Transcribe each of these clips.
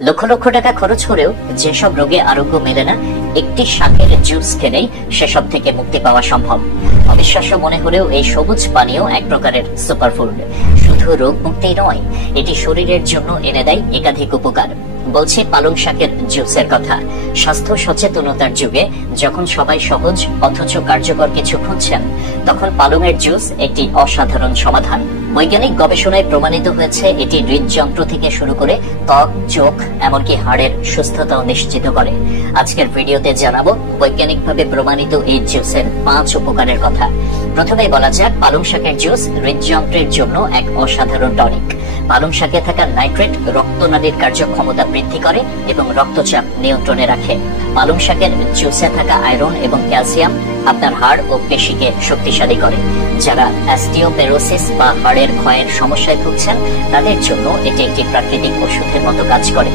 লক্ষ লক্ষ টাকা খরচ করেও যেসব রোগে আরোগ্য মেলে না, একটি শাকের জুস খেলেই সেসব থেকে মুক্তি পাওয়া সম্ভব। অবিশ্বাস্য মনে হলেও এই সবুজ পানীয় এক প্রকারের সুপারফুড। শুধু রোগ মুক্তিই নয়, এটি শরীরের জন্য এনে দেয় একাধিক উপকার। বলছি পালং শাকের জুসের কথা। স্বাস্থ্য সচেতনতার যুগে যখন সবাই সহজ অথচ কার্যকর কিছু খুঁজছেন, তখন পালংয়ের জুস একটি অসাধারণ সমাধান। বৈজ্ঞানিক গবেষণায় প্রমাণিত হয়েছে এটি হৃদযন্ত্র থেকে শুরু করে ত্বক, চোখ, এমনকি হাড়ের সুস্থতাও নিশ্চিত করে। আজকের ভিডিওতে জানাবো বৈজ্ঞানিকভাবে প্রমাণিত এই জুসের 5 উপকারের কথা। প্রথমে বলা যাক, পালং শাকের জুস হৃদযন্ত্রের জন্য এক অসাধারণ টনিক। পালং শাকে থাকা নাইট্রেট রক্তনালীর কার্যক্ষমতা বৃদ্ধি করে এবং রক্তচাপ নিয়ন্ত্রণে রাখে। পালং শাকের জুসে থাকা আয়রন এবং ক্যালসিয়াম আপনার হাড় ও পেশিকে শক্তিশালী করে। যারা অস্টিওপোরোসিস বা হাড়ের ক্ষয়ের সমস্যায় ভুগছেন, তাদের জন্য এটি একটি প্রাকৃতিক ওষুধের মতো কাজ করে।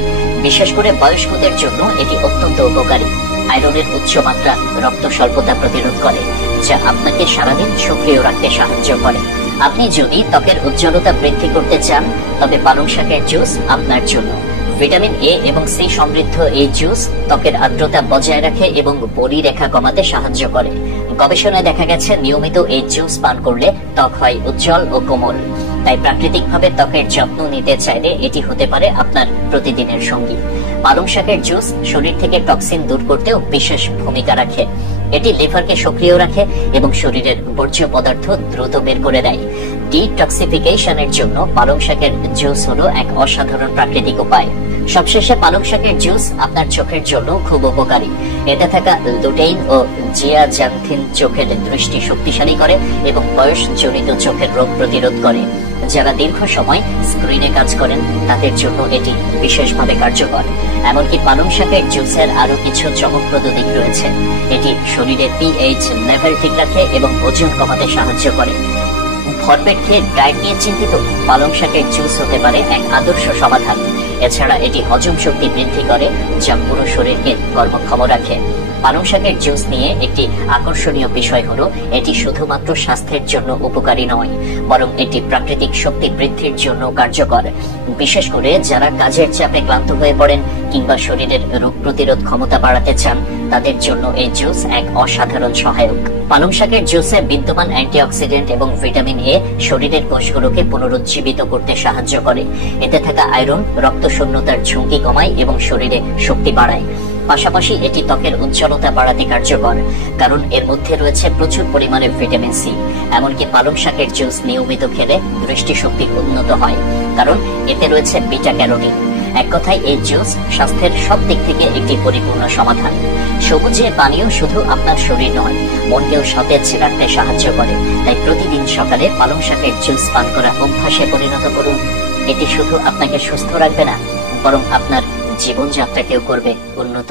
বিশেষ করে বয়স্কদের জন্য এটি অত্যন্ত উপকারী। আয়রনের উচ্চ মাত্রা রক্ত স্বল্পতা প্রতিরোধ করে, যা আপনাকে সারাদিন সক্রিয় রাখতে সাহায্য করে। আপনি যদি ত্বকের উজ্জ্বলতা বৃদ্ধি করতে চান, তবে পালং শাকের জুস আপনার জন্য। ভিটামিন এ এবং সি সমৃদ্ধ এই জুস ত্বকের আর্দ্রতা বজায় রাখে এবং বলিরেখা কমাতে সাহায্য করে। গবেষণায় দেখা গেছে, নিয়মিত এই জুস পান করলে ত্বক হয় উজ্জ্বল ও কোমল। তাই প্রাকৃতিকভাবে ত্বকের যত্ন নিতে চাইলে এটি হতে পারে আপনার প্রতিদিনের সঙ্গী। পালং শাকের জুস শরীর থেকে টক্সিন দূর করতেও বিশেষ ভূমিকা রাখে। এটি লিভারকে সক্রিয় রাখে এবং শরীরের বর্জ্য পদার্থ দ্রুত বের করে দেয়। ডিটক্সিফিকেশনের জন্য পালং শাকের জুস হলো এক অসাধারণ প্রাকৃতিক উপায়। সবশেষে পালং শাকের জুস আপনার চোখের জন্য খুব উপকারী। এতে থাকা লুটেইন ও জিয়াজান্থিন চোখের দৃষ্টি শক্তিশালী করে এবং বয়সজনিত চোখের রোগ প্রতিরোধ করে। যারা দীর্ঘ সময় স্ক্রিনে কাজ করেন, তাদের জন্য এটি বিশেষভাবে কার্যকর। এমনকি পালং শাকের জুসের আরো কিছু চমকপ্রদ দিক রয়েছে। এটি শরীরের পিএইচ লেভেল ঠিক রাখে এবং ওজন কমাতে সাহায্য করে। ভরপেট খেয়ে ডায়েট নিয়ে চিন্তিত, পালং শাকের জুস হতে পারে এক আদর্শ সমাধান। এছাড়া এটি হজম শক্তি বৃদ্ধি করে, যা পুরো শরীরকে কর্মক্ষম রাখে। পালং শাকের জুস নিয়ে একটি আকর্ষণীয় বিষয় হলো, এটি শুধুমাত্র স্বাস্থ্যের জন্য উপকারী নয়, বরং এটি প্রাকৃতিক শক্তি বৃদ্ধির জন্য কার্যকর। বিশেষ করে যারা কাজের চাপে ক্লান্ত হয়ে পড়েন কিংবা শরীরের রোগ প্রতিরোধ ক্ষমতা বাড়াতে চান, তাদের জন্য এই জুস এক অসাধারণ সহায়ক। পালং শাকের জুসে বিদ্যমান অ্যান্টিঅক্সিডেন্ট এবং ভিটামিন এ শরীরের কোষগুলোকে পুনরুজ্জীবিত করতে সাহায্য করে। এতে থাকা আয়রন রক্ত শূন্যতার ঝুঁকি কমায় এবং শরীরে শক্তি বাড়ায়। পাশাপাশি এটি ত্বকের উজ্জ্বলতা বাড়াতে কার্যকর, কারণ এর মধ্যে রয়েছে প্রচুর পরিমাণে ভিটামিন সি। এমনকি পালং শাকের জুস নিয়মিত খেলে দৃষ্টিশক্তি উন্নত হয়, কারণ এতে রয়েছে বিটা ক্যারোটিন। এক কথায় এই জুস স্বাস্থ্যের সব দিক থেকে একটি পরিপূর্ণ সমাধান। সবুজে পানীয় শুধু আপনার শরীর নয়, মনকেও সতেজ রাখতে সাহায্য করে। তাই প্রতিদিন সকালে পালং শাকের জুস পান করা অভ্যাসে পরিণত করুন। এটি শুধু আপনাকে সুস্থ রাখবে না, বরং আপনার জীবনযাত্রাকেও করবে উন্নত।